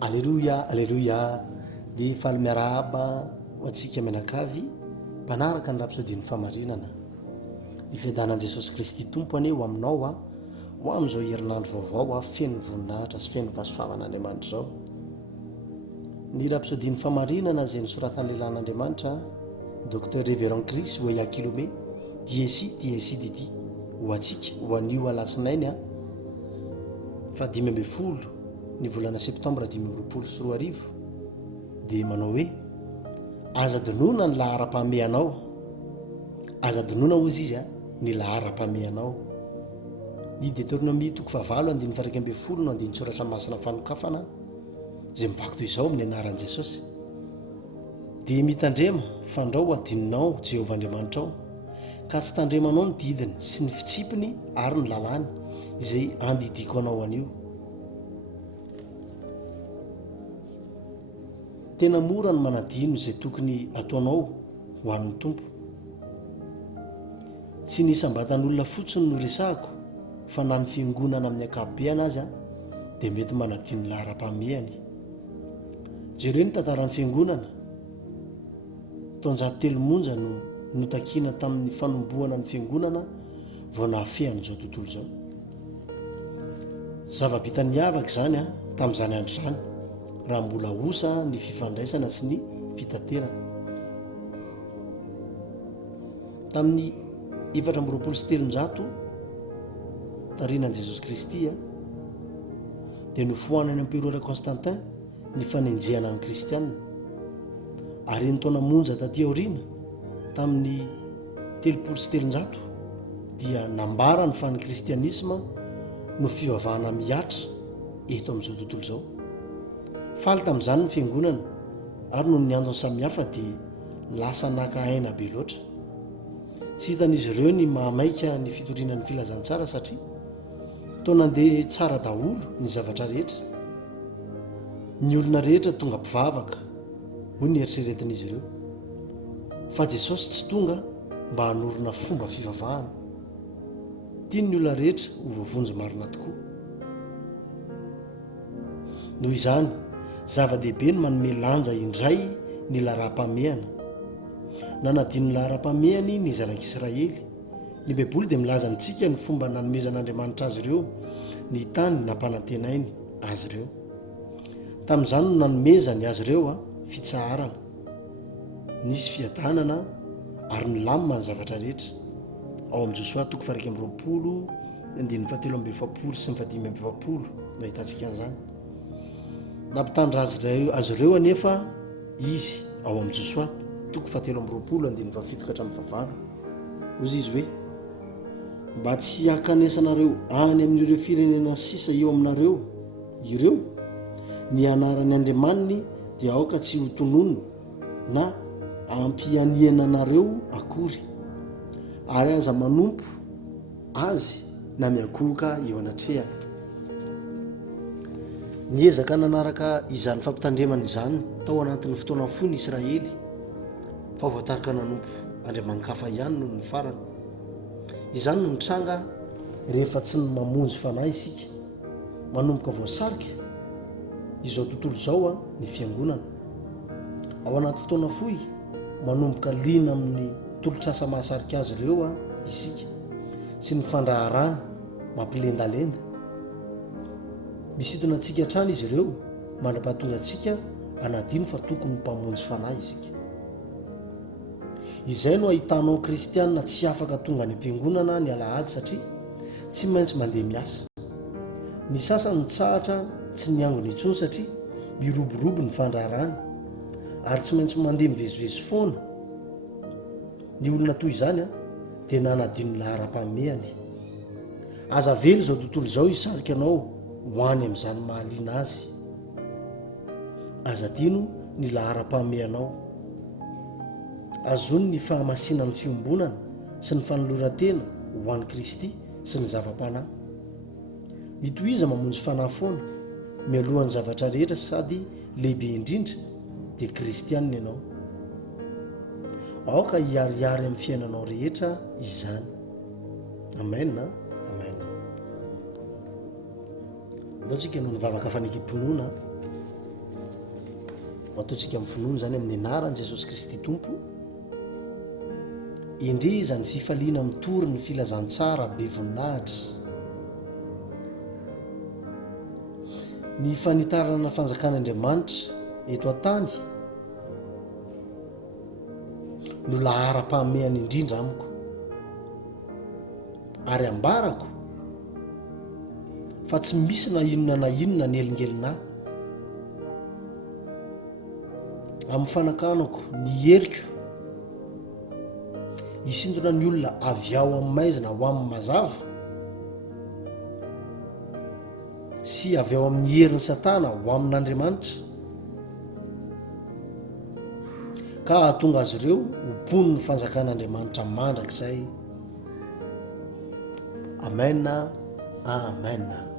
Alleloia, alleloia. Dia faly miarahaba ho antsika mianakavy mpanaraka ny rapsodin'ny famarinana. Ny fiadanan'i Jesosy Kristy tompo anie ho aminao ho amin'izao herinandro vaovao feno voninahitra sy feno fahasoavan'Andriamanitra zao. Ny rapsodin'ny famarinana izay nisoratan'ny lehilahin'Andriamanitra Dr Révérend Chris Oyakhilome DSI ho antsika ho anio alatsinainy 2020 ny volana septambra 2024 dia manao hoe aza dinona ny lahara-pamehanao, aza dinona ozy izy ny lahara-pamehanao. Ny Deutéronomie 9:12 no andiny tsoratra masina fanokafana izay mivaky toy izao amin'ny anaran'i Jesosy. Dia mitandrema fandrao adininao Jehovah Andriamanitrao ka tsy tandremanao ny didiny sy ny fitsipiny ary ny lalàny izay andidiko anao anio. Tena mora ny manadino izay tokony ataonao ho an'ny tompo. Tsy ny sambatan'olona fotsiny no resahako fa na ny fiangonana amin'ny ankapobeny azy dia mety manadino ny lahara-pamehany. Jereo ny tantaran'ny fiangonana taon-jato telo monja no notakiana tamin'ny fanombohana ny fiangonana vao nahafehan'izao tontolo izao. Zava-bita niavaka izany tamin'izany andro izany raha mbola osa ny fifandraisana sy ny fitaterana. Tamin'ny 430 tarianan'i Jesosy Kristy dia nofohanany Empereur Constantin ny fanenjehana ny kristianina, ary ny taona monja taty aoriana tamin'ny 330 dia nambarany fa ny kristianisma no fivavahana miatra eto amin'izao tontolo izao. Faly tamin'izany ny fiangonana ary noho ny andony samihafa dia lasa naka aina be loatra. Tsy hitan'izy ireo ny mahamaika ny fitorianan'ny filazantsara satria toa nandeha tsara daholo ny zavatra rehetra. Ny olona rehetra tonga mpivavaka hoy ny eritreretin'izy ireo, fa Jesosy tsy tonga mba hanorina fomba fivavahana. Tiany ny olona rehetra ho voavonjy marina tokoa. Noho izany zava-dehibe ny manome lanja indray ny lahara-pamehana. Nanadino ny lahara-pamehany ny zanak'Israely. Ny Baiboly dia milaza amintsika ny fomba nanomezan'Andriamanitra azy ireo ny tany nampanantenainy azy ireo. Tamin'izany no nanomezany azy ireo fitsaharana, nisy fiadanana ary nilamina ny zavatra rehetra. Ao amin'ny Josoa 1:20, 7:7 sy 7:20 no ahitantsika an'izany. Nampitandra azy ireo anefa izy ao amin'ny Josoa 1:17-7 ozy izy hoe mba tsy hakanesanareo any amin'ireo firenena sisa eo aminareo ireo ny anaran'ny Andriamaniny dia aoka tsy ho tononona na ampianiana anareo akory, ary aza manompo azy na miankohoka eo anatrehany. Niezaka nanaraka izany fampitandremana izany tao anatin'ny fotoana fony Israely, fa voatarika nanompo andriaman-kafa ihany noho ny farany. Izany no nitranga rehefa tsy ny mamonjy fanahy isika, manomboka voasarika izao tontolo izao ny fiangonana. Ao anaty fotoana fohy manomboka liana amin'ny tolotrasa mahasarika azy ireo isika sy ny fandraharana mampilendalenda. Misintona antsika hatrany izy ireo mandrapahatonga antsika anadino fa tokony mpamonjy fanahy isika. Izay no ahitanao kristianina tsy afaka tonga any am-piangonana ny alahady satria tsy maintsy mandeha miasa. Ny sasany mitsahatra tsy niangona intsony satria miroborobo ny fandraharany ary tsy maintsy mandeha mivezivezy foana. Ny olona toy izany dia nanadino ny lahara-pamehany. Aza velo izao tontolo izao hisarika anao ho any amin'izany mahaliana azy. Aza dino ny lahara-pamehanao. Azony ny fahamasinan'ny fiombonana sy ny fanoloran-tena ho an'i Kristy sy ny zava-panahy. Mitohiza mamonjy fanahy foana mialohan'ny zavatra rehetra sady lehibe indrindra dia kristianina ianao. Aoka hiarihary amin'ny fiainanao rehetra izany. Amen, amen. Ndao tsika no nivavaka fanekim-pinoana ataontsika amin'ny finoana zany amin'ny anaran'i Jesosy Kristy tompo, indriza ny fifaliana mitory ny filazantsara be voninahitra, ny fanitarana fanjakan'Andriamanitra eto an-tany no lahara-pahamehany indrindra amiko, ary ambarako fa tsy misy na inona ny elingelinahy amin'ny fanakanako ny heriko hisintona ny olona avy ao amin'ny maizina ho amin'ny mazava sy avy ao amin'ny herin'ny Satana ho amin'Andriamanitra, ka hahatonga azy ireo hompony ny fanjakan'Andriamanitra mandrakizay. Amen, amen.